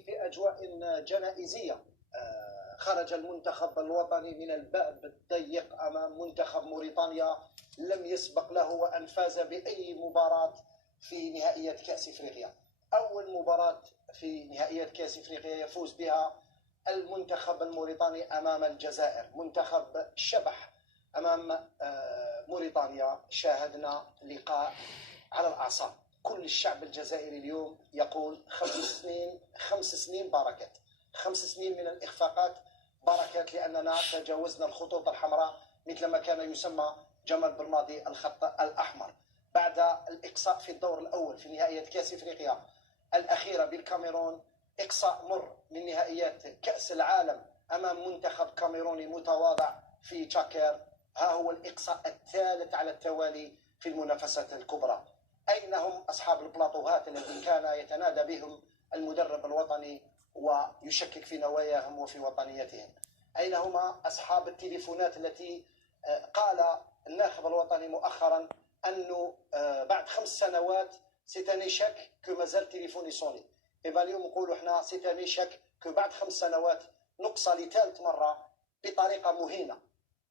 في أجواء جنائزية. خرج المنتخب الوطني من الباب الضيق أمام منتخب موريتانيا لم يسبق له، وأن فاز بأي مباراة في نهائيات كأس إفريقيا. أول مباراة في نهائيات كأس إفريقيا يفوز بها المنتخب الموريتاني أمام الجزائر، منتخب شبح أمام موريتانيا. شاهدنا لقاء على الأعصاب. كل الشعب الجزائري اليوم يقول 5 سنين بركات، 5 سنين من الإخفاقات بركات، لأننا تجاوزنا الخطوط الحمراء مثل ما كان يسمى جمال بالماضي الخط الأحمر. بعد الإقصاء في الدور الأول في نهائيات كأس إفريقيا الأخيرة بالكاميرون، إقصاء مر من نهائيات كأس العالم أمام منتخب كاميروني متواضع في تشاكير، ها هو الإقصاء الثالث على التوالي في المنافسات الكبرى. أين هم أصحاب البلاطوهات الذين كان يتنادى بهم المدرب الوطني ويشكك في نواياهم وفي وطنيتهم؟ أين هما أصحاب التليفونات التي قال الناخب الوطني مؤخرا أنه بعد 5 سنوات سيتاني شاك كو مازال تليفوني سوني. اليوم نقولوا احنا سيتاني شاك كو بعد 5 سنوات نقصى لثالث مرة بطريقة مهينة.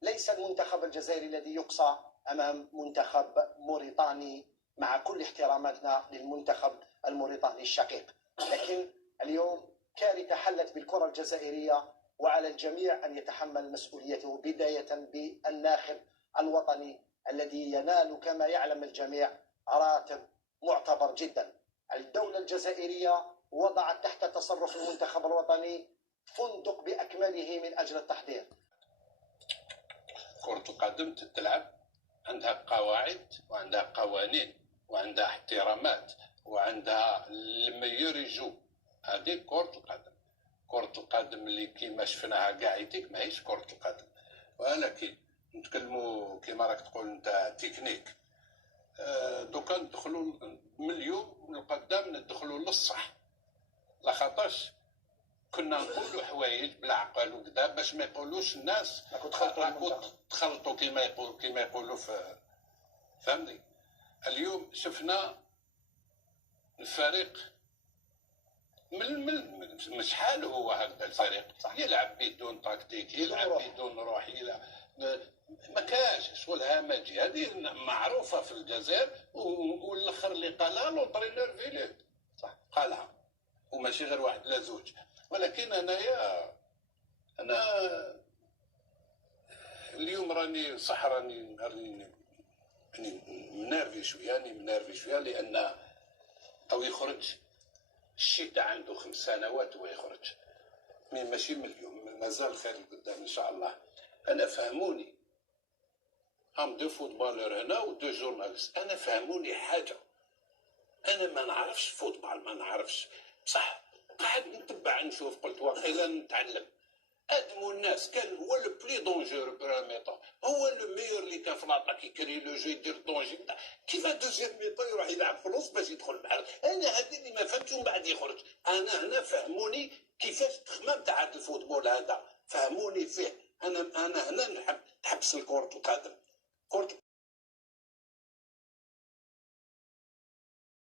ليس المنتخب الجزائري الذي يقصى أمام منتخب موريتاني، مع كل احتراماتنا للمنتخب الموريتاني الشقيق، لكن اليوم كارثة حلت بالكرة الجزائرية، وعلى الجميع أن يتحمل مسؤوليته، بداية بالناخب الوطني الذي ينال كما يعلم الجميع راتب معتبر جدا. الدولة الجزائرية وضعت تحت تصرف المنتخب الوطني فندق بأكمله من أجل التحضير. كرة القدم تتلعب عندها قواعد وعندها قوانين وعندها احترامات وعندها الميور يجو. هذه كرة القدم. كرة القدم اللي كيما شفناها قاعدتك ماهيش كرة القدم، ولكن نتكلموا كيما راك تقول انت تكنيك. دوكا ندخلوا من اليوم لقدام ندخلوا للصح، لخاطرش كنا نقولوا حوايج بالعقل وكذا باش ما يقولوش الناس راكو تخلطوا كيما يقولوا فهمني. اليوم شفنا الفريق من شحال هو هذا الفريق يلعب بدون تكتيك، يلعب بدون روح، يلعب ما كاش شغل همجي. هذه معروفه في الجزائر، والاخر اللي قالها لونطرينور فيليت صح قالها، وماشي غير واحد لا زوج. ولكن انا اليوم راني صح راني منرفي شويه لان او يخرج الشتاء عنده 5 سنوات ويخرج ماشي من اليوم، مازال خير قدام ان شاء الله. انا فهموني هم دو فوتبالور هنا ودو جورناليست، انا فهموني حاجه، انا ما نعرفش فوتبال، ما نعرفش بصح قاعد نتبع نشوف، قلت واقيلا نتعلم. ادمو الناس كان هو لو بلي دونجور بريميطون، هو لو ميور اللي كان في لاطاك يكري لو جو يدير دونجي. كيف دوزيام ميطون يروح يلعب في الوسط باش يدخل البحر؟ انا هذه اللي ما فهمتش، ومن بعد يخرج. انا هنا فهموني كيفاش التخمام تاع هذا الفوتبول هذا، فهموني فيه. انا هنا نحب تحبس الكرة القدم.